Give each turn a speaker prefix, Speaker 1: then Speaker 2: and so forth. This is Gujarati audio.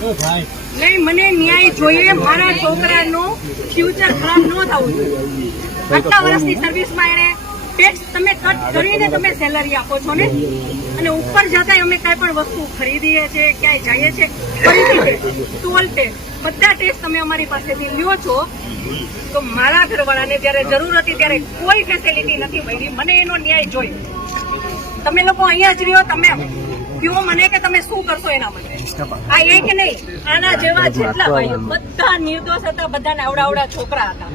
Speaker 1: નહીં મને ન્યાય જોઈએ મારા છોકરાનું ફ્યુચર ખરાબ ન થવું જોઈએ આટલા વર્ષની સર્વિસમાં એને ટેક્સ તમે કટ કરીને તમે સેલરી આપો છો ને અને ઉપર જતા અમે કાંઈ પણ વસ્તુ ખરીદીએ છીએ ક્યાંય જઈએ છીએ ટોલ ટેક્સ બધા ટેસ્ટ તમે અમારી પાસેથી લ્યો છો તો મારા ઘરવાળાને જ્યારે જરૂર હતી ત્યારે કોઈ ફેસિલિટી નથી મળી મને એનો ન્યાય જોઈ તમે લોકો અહીંયા જ રહ્યો તમે કયો મને કે તમે શું કરશો એના માટે આ એક નહીં આના જેવા જેટલા ભાઈઓ બધા નિર્દોષ હતા બધા નાવડા છોકરા હતા